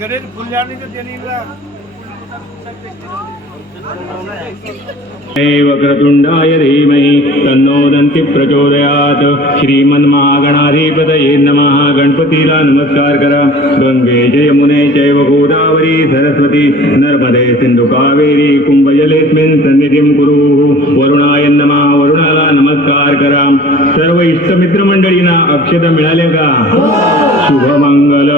गणेश फुलझाडने तो त्यांनी वक्रतुंडाय धीमहि तन्नो दन्ति प्रचोदयात् श्रीमन्महागणाधिपतये नमः। गणपतीला नमस्कार करा। गंगे जयमुने चैव गोदावरी सरस्वती नर्मदे सिंधु कावेरी कुंभजलेस्मिन् सन्निधिं कुरु। वरुणाय नमः। वरुणाला नमस्कार करा। सर्व इष्टमित्र मंडळींना अक्षता मिळाले का? शुभमंगल।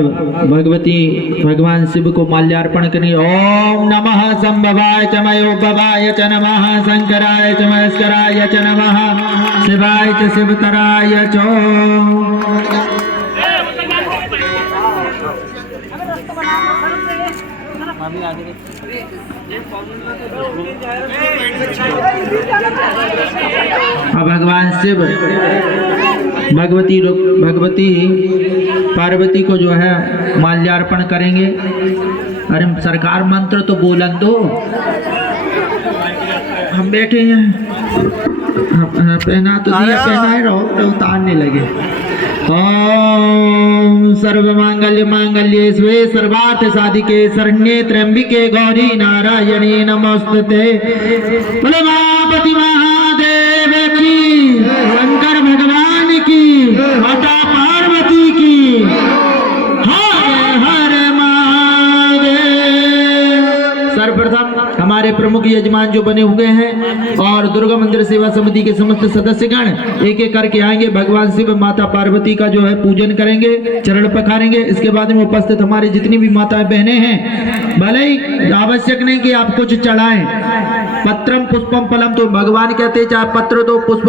अब भगवान शिव को माल्यार्पण करें। ओम नमः संभवाय च मयोभवाय च नमः, शंकराय च महेश्वराय च नमः, शिवाय च शिवतराय च। अब भगवान शिव भगवती पार्वती को जो है माल्यार्पण करेंगे। अरे सरकार मंत्र तो बोलन दो, हम बैठे हैं। पहना तो दिया, पहनाए रहो तो उतारने लगे। ओम सर्वमांगल्य मांगल्ये शिवे सर्वार्थ साधिके शरण्ये त्र्यंबिके गौरी नारायणी नमोस्तुते। बोलो महापति महादेव की, शंकर भगवान की, माता पार्वती की, हर हर महादेव। सर्वप्रथम हमारे प्रमुख यजमान जो बने हुए हैं और दुर्गा मंदिर सेवा समिति के समस्त सदस्यगण एक एक करके आएंगे। भगवान शिव माता पार्वती का जो है पूजन करेंगे, चरण पखारेंगे। इसके बाद में उपस्थित हमारे जितनी भी माताएं बहनें हैं, भले ही आवश्यक नहीं कि आप कुछ चढ़ाएं, पत्रम पुष्पम फलम, तो भगवान कहते चाहे पत्र दो पुष्प